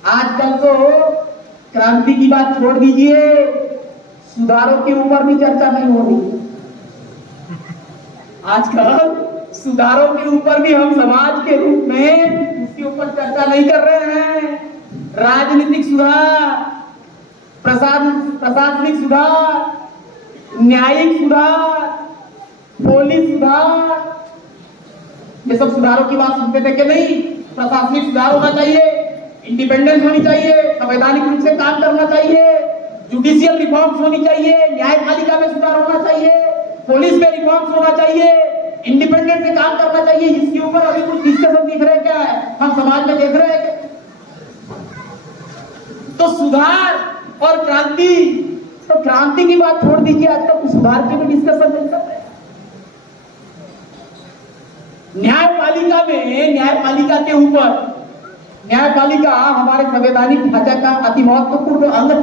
आजकल तो क्रांति की बात छोड़ दीजिए, सुधारों के ऊपर भी चर्चा नहीं हो रही। आजकल सुधारों के ऊपर भी हम समाज के रूप में उसके ऊपर चर्चा नहीं कर रहे हैं। राजनीतिक सुधार, प्रशासनिक सुधार, न्यायिक सुधार, पुलिस सुधार, ये सब सुधारों की बात सुनते थे कि नहीं? प्रशासनिक सुधार होना चाहिए, इंडिपेंडेंस होनी चाहिए, संवैधानिक रूप से काम करना चाहिए, जुडिशियल रिफॉर्म्स होनी चाहिए, न्यायपालिका में सुधार होना चाहिए, पुलिस में रिफॉर्म्स होना चाहिए, इंडिपेंडेंट से काम करना चाहिए। इसके ऊपर अभी कुछ डिस्कशन दिख रहे क्या है, हम समाज में देख रहे हैं? तो सुधार और क्रांति, तो क्रांति की बात छोड़ दीजिए, आज तक सुधार की भी डिस्कशन नहीं कर रहे। न्यायपालिका में, न्यायपालिका के ऊपर, न्यायपालिका हमारे संवैधानिक ढांचा का अति महत्वपूर्ण अंग है।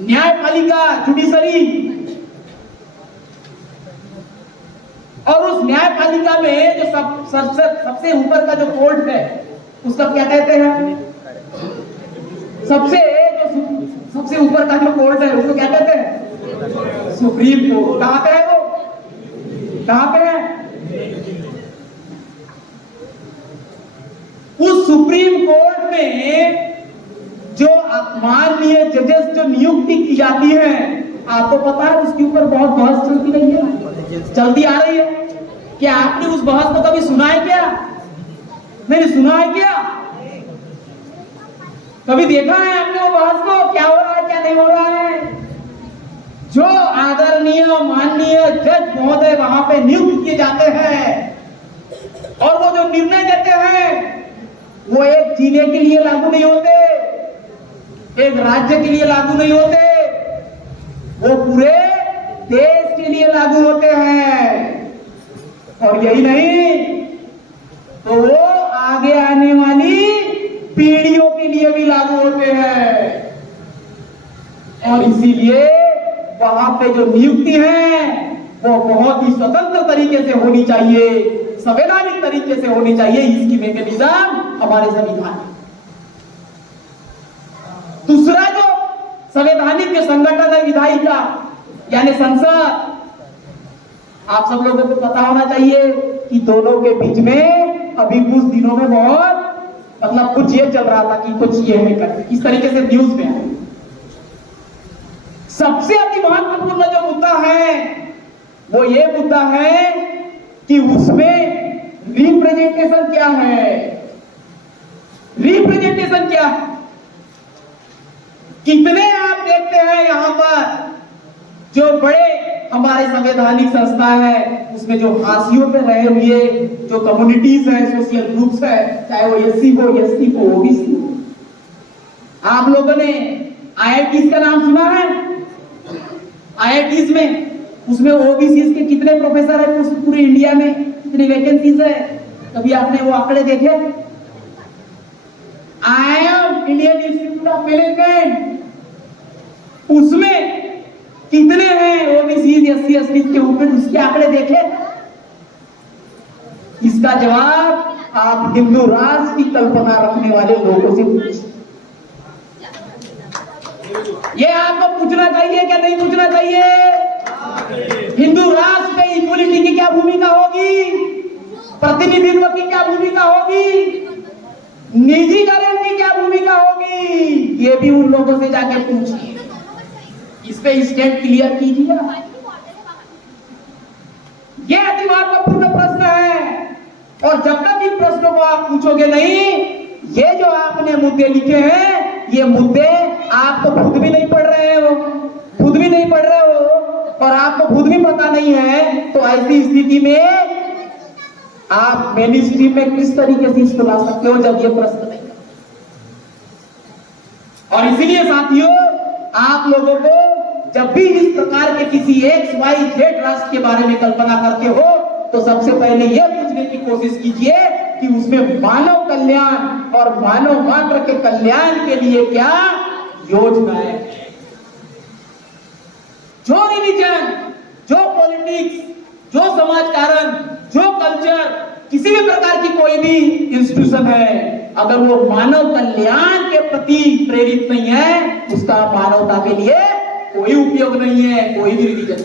न्यायपालिका, जुडिशरी, और उस न्यायपालिका में जो सबसे ऊपर का जो कोर्ट है उसका क्या कहते हैं? सबसे ऊपर का जो कोर्ट है उसको क्या कहते हैं? Supreme court. कहां पे है वो? कहां पे है? उस सुप्रीम कोर्ट में जो माननीय जजेस जो नियुक्ति की जाती है, आपको पता है उसके ऊपर बहुत बहस चलती रही है, चलती आ रही है कि क्या आपने उस बहस को कभी सुना है क्या? नहीं सुना है क्या? कभी देखा है आपने वो बहस को? क्या हो रहा है क्या नहीं हो रहा है? जो आदरणीय माननीय जज महोदय वहां पे नियुक्त किए जाते हैं और वो जो निर्णय देते हैं वो एक जिले के लिए लागू नहीं होते, एक राज्य के लिए लागू नहीं होते, वो पूरे देश के लिए लागू होते हैं। और यही नहीं तो वो आगे आने वाली पीढ़ियों के लिए भी लागू होते हैं। और इसीलिए वहां पे जो नियुक्ति है वो बहुत ही स्वतंत्र तरीके से होनी चाहिए, संवैधानिक तरीके से होनी चाहिए। इसकी मैकेनिज्म हमारे संविधान। दूसरा जो संवैधानिक जो संगठन है विधायिका यानी संसद, आप सब लोगों को पता होना चाहिए कि दोनों के बीच में अभी कुछ दिनों में बहुत मतलब कुछ ये चल रहा था कि कुछ ये नहीं करते, इस तरीके से न्यूज में है। सबसे अति महत्वपूर्ण जो मुद्दा है वो ये मुद्दा है कि उसमें रिप्रेजेंटेशन क्या है। रिप्रेजेंटेशन क्या है? कितने आप देखते हैं यहां पर जो बड़े हमारे संवैधानिक संस्था है उसमें जो फांसियों पे रहे हुए जो कम्युनिटीज है, सोशल ग्रुप्स है, चाहे वो एससी हो, एसटी हो, ओबीसी हो। आप लोगों ने आईआईटीज का नाम सुना है? आईआईटीज में उसमें ओबीसी के कितने प्रोफेसर है पूरे इंडिया में, कितनी वैकेंसीज है? कभी आपने वो आंकड़े देखे? IIM Indian institute of management उसमें कितने हैं ओबीसी, एससी, एसटी के ऊपर, उसके आंकड़े देखे? इसका जवाब आप हिंदू राष्ट्र की कल्पना रखने वाले लोगों से पूछिए। ये आपको पूछना चाहिए क्या नहीं पूछना चाहिए? हिंदू राष्ट्र में इक्वलिटी की क्या भूमिका होगी? प्रतिनिधित्व की क्या भूमिका होगी? निजीकरण की क्या भूमिका होगी? ये भी उन लोगों से जाके पूछिए, इस पे स्टेट क्लियर कीजिए। ये अति महत्वपूर्ण प्रश्न है और जब तक इन प्रश्नों को आप पूछोगे नहीं, ये जो आपने मुद्दे लिखे हैं ये मुद्दे आप तो खुद भी नहीं पढ़ रहे हो, खुद भी नहीं पढ़ रहे हो और आपको खुद भी पता नहीं है, तो ऐसी स्थिति में आप मेन स्ट्रीम में किस तरीके से इसको ला सकते हो जब ये प्रश्न नहीं। और इसीलिए साथियों आप लोगों को जब भी इस प्रकार के किसी एक्स वाई जेड राष्ट्र के बारे में कल्पना करते हो तो सबसे पहले यह पूछने की कोशिश कीजिए कि उसमें मानव कल्याण और मानव मात्र के कल्याण के लिए क्या योजनाएं हैं। जो रिलीजन, जो पॉलिटिक्स, जो समाजकारण, जो कल्चर, किसी भी प्रकार की कोई भी इंस्टीट्यूशन है, अगर वो मानव कल्याण के प्रति प्रेरित नहीं है, उसका मानवता के लिए कोई उपयोग नहीं है, कोई भी रिलीजन,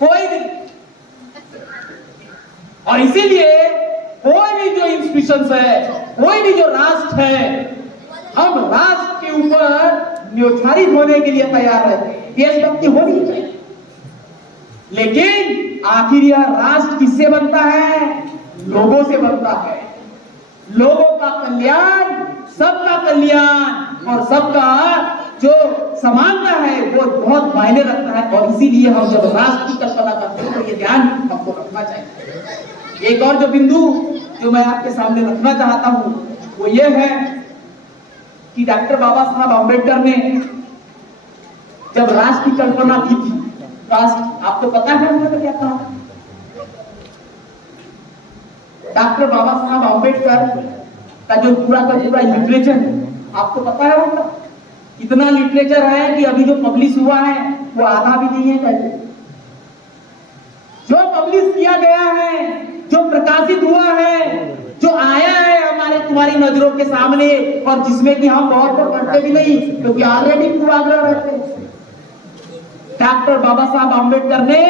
कोई भी। और इसीलिए कोई भी जो इंस्टीट्यूशन है, कोई भी जो राष्ट्र है, हम राष्ट्र के ऊपर न्यौछारित होने के लिए तैयार रहते हैं, देशभक्ति होनी चाहिए। लेकिन आखिर यह राष्ट्र किससे बनता है? लोगों से बनता है। लोगों का कल्याण, सबका कल्याण और सबका जो समानता है वो बहुत मायने रखता है। और इसीलिए हम जब राष्ट्र की कल्पना करते हैं तो ये ध्यान हमको रखना चाहिए। एक और जो बिंदु जो मैं आपके सामने रखना चाहता हूं वो ये है कि डॉक्टर बाबा साहब अम्बेडकर ने जब राष्ट्र की कल्पना की थी, राष्ट्र आपको पता है उन्होंने क्या कहा? डॉक्टर बाबा साहब अम्बेडकर का जो पूरा का पूरा लिटरेचर है आपको पता है उनका? इतना लिटरेचर है कि अभी जो पब्लिश हुआ है वो आधा भी नहीं है। कहते जो पब्लिश किया गया है, जो प्रकाशित हुआ है, जो आया है हमारे तुम्हारी नजरों के सामने और जिसमें कि हम बहुत बार पढ़ते भी नहीं क्योंकि ऑलरेडी पूर्वाग्रह रहते हैं। डॉक्टर बाबा साहब अम्बेडकर ने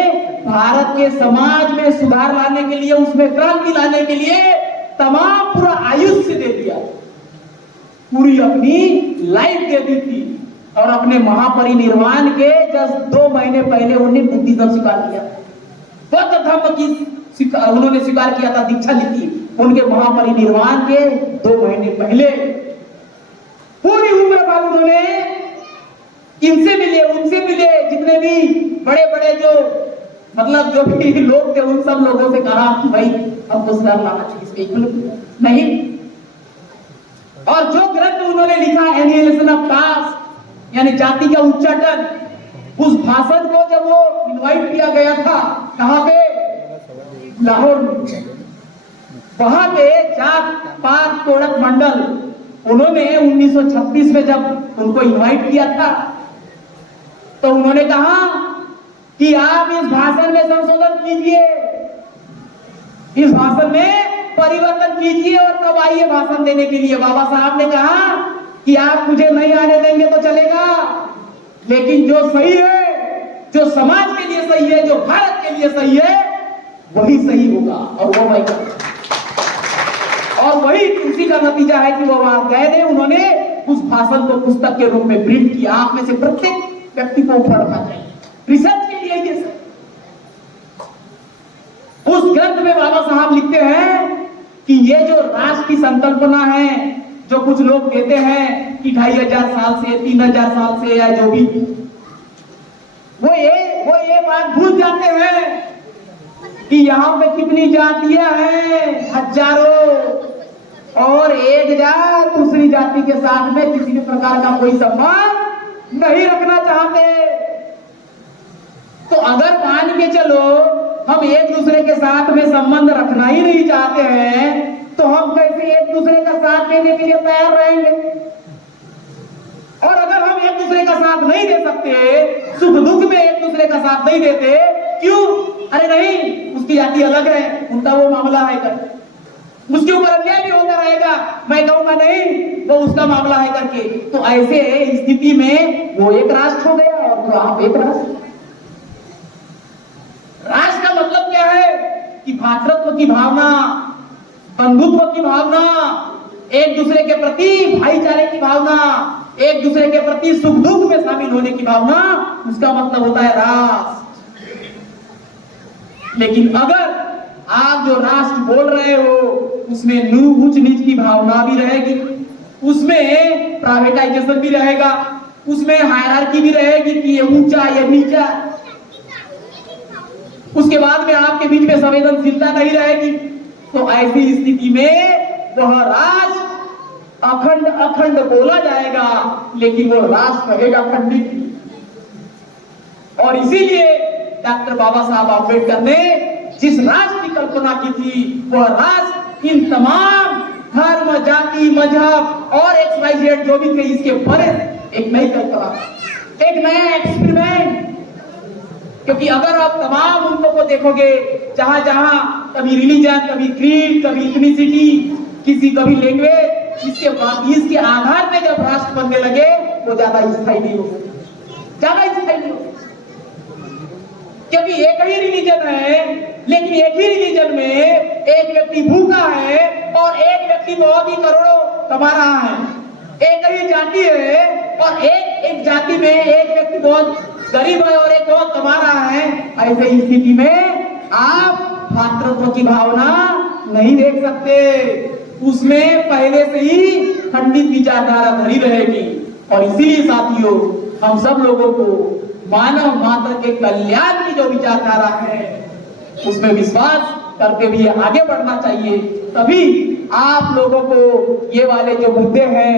भारत के समाज में सुधार लाने के लिए, उसमें क्रांति लाने के लिए तमाम पूरा आयुष्य दे दिया, पूरी अपनी लाइफ दे दी थी। और अपने महापरिनिर्वाण के जस्ट 2 महीने पहले उन्हें बुद्धिज्म स्वीकार किया, बौद्ध धर्म की उन्होंने स्वीकार किया था, दीक्षा ली थी। उनके महापरिनिर्वाण के 2 महीने पहले पूरी उम्र भर उन्होंने इनसे मिले, उनसे मिले, जितने भी बड़े बड़े जो मतलब जो भी लोग थे उन सब लोगों से कहा कि भाई हमको सुधार लाना चाहिए इसमें नहीं। और जो ग्रंथ उन्होंने लिखा एनिहिलेशन ऑफ कास्ट यानी जाति का उच्चाटन, उस भाषण को जब वो इनवाइट किया गया था कहां पे, लाहौर में, वहां पे जात पात तोड़क मंडल उन्होंने 1936 में जब उनको इनवाइट किया था तो उन्होंने कहा कि आप इस भाषण में संशोधन कीजिए, इस भाषण में परिवर्तन कीजिए और तब आइए भाषण देने के लिए। बाबा साहब ने कहा कि आप मुझे नहीं आने देंगे तो चलेगा, लेकिन जो सही है, जो समाज के लिए सही है, जो भारत के लिए सही है, वही सही होगा। और वो वही, और वही उसी का नतीजा है कि वो वहां गए थे, उन्होंने उस भाषण को पुस्तक के रूप में प्रिंट किया। आप में से प्रत्येक व्यक्ति को पढ़ना चाहिए, रिसर्च के लिए ये सब। उस ग्रंथ में बाबा साहब लिखते हैं कि ये जो राष्ट्र की संकल्पना है, जो कुछ लोग कहते हैं कि 2500 साल से, 3000 साल से या जो भी, वो ये बात भूल जाते हैं कि यहाँ पे कितनी जातियां हैं, हजारों, और एक जात दूसरी जाति के साथ में किसी भी प्रकार का कोई संबंध नहीं रखना चाहते। तो अगर मान के चलो हम एक दूसरे के साथ में संबंध रखना ही नहीं चाहते हैं, तो हम कैसे एक दूसरे का साथ देने के लिए तैयार रहेंगे? और अगर हम एक दूसरे का साथ नहीं दे सकते, सुख दुख में एक दूसरे का साथ नहीं देते, क्यों? अरे नहीं, उसकी जाति अलग है, उनका वो मामला है कर, उसके ऊपर अन्याय भी होता रहेगा, मैं कहूंगा नहीं वो उसका मामला है करके। तो ऐसे स्थिति में वो एक राष्ट्र हो गया और तो आप एक राष्ट्र। राष्ट्र का मतलब क्या है कि भातृत्व की भावना, बंधुत्व की भावना, एक दूसरे के प्रति भाईचारे की भावना, एक दूसरे के प्रति सुख दुख में शामिल होने की भावना, उसका मतलब होता है राष्ट्र। लेकिन अगर आप जो राष्ट्र बोल रहे हो उसमें ऊंच नीच की भावना भी रहेगी, उसमें प्राइवेटाइजेशन भी रहेगा, उसमें हायरार्की भी रहेगी कि ये ऊंचा ये नीचा, उसके बाद में आपके बीच में संवेदनशीलता नहीं रहेगी। तो ऐसी स्थिति में वह राष्ट्र अखंड अखंड बोला जाएगा, लेकिन वो राष्ट्र रहेगा खंडित। और इसीलिए डॉक्टर बाबा साहब आंबेडकर ने जिस राष्ट्र की कल्पना की थी, वह राष्ट्र इन तमाम धर्म, जाति, मजहब और XYZ जो भी थे, इसके परे एक नई कल्पना, एक नया एक्सपेरिमेंट। क्योंकि अगर आप तमाम उनको को देखोगे, जहां जहां कभी रिलीजन, कभी क्रीड, कभी इथनिसिटी, किसी कभी लैंग्वेज, इसके आधार पे जब राष्ट्र बनने लगे, वो ज्यादा स्थायी नहीं हो सकते, ज्यादा स्थायी नहीं हो सकते। क्योंकि एक ही रिलीजन है, लेकिन एक ही रिलीजन में एक व्यक्ति भूखा है और एक व्यक्ति बहुत ही करोड़ों कमा रहा है। एक ही जाति है और एक जाति में एक व्यक्ति बहुत गरीब है और एक बहुत कमा रहा है। ऐसे स्थिति में आप भातृत्व की भावना नहीं देख सकते, उसमें पहले से ही खंडित विचारधारा धरी रहेगी। और इसीलिए साथियों, हम सब लोगों को मानव मात्र के कल्याण की जो विचारधारा है उसमें विश्वास करके भी आगे बढ़ना चाहिए। तभी आप लोगों को ये वाले जो मुद्दे हैं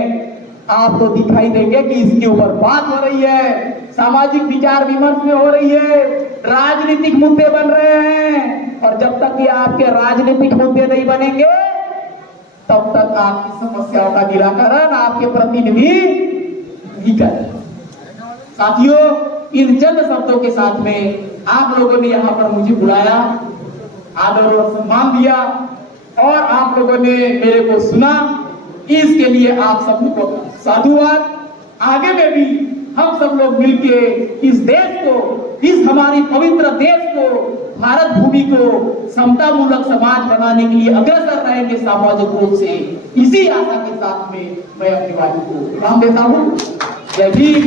आपको दिखाई देंगे कि इसके ऊपर बात हो रही है, सामाजिक विचार विमर्श में हो रही है, राजनीतिक मुद्दे बन रहे हैं। और जब तक ये आपके राजनीतिक मुद्दे नहीं बनेंगे, तब तक आपकी समस्याओं का निराकरण आपके प्रतिनिधि नहीं करेंगे। साथियों, इन चंद शब्दों के साथ में आप लोगों ने यहाँ पर मुझे बुलाया, आदर और सम्मान दिया और आप लोगों ने मेरे को सुना, इसके लिए आप सबको साधुवाद। आगे में भी हम सब लोग मिलके इस देश को, इस हमारी पवित्र देश को, भारत भूमि को समता मूलक समाज बनाने के लिए अग्रसर रहेंगे सामाजिक रूप से। इसी आशा के साथ में मैं अपनी वाणी को विराम देता हूँ। जय भीम।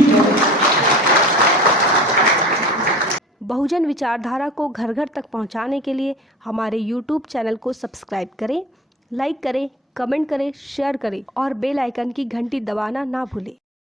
बहुजन विचारधारा को घर घर तक पहुंचाने के लिए हमारे YouTube चैनल को सब्सक्राइब करें, लाइक करें, कमेंट करें, शेयर करें और बेल आइकन की घंटी दबाना ना भूलें।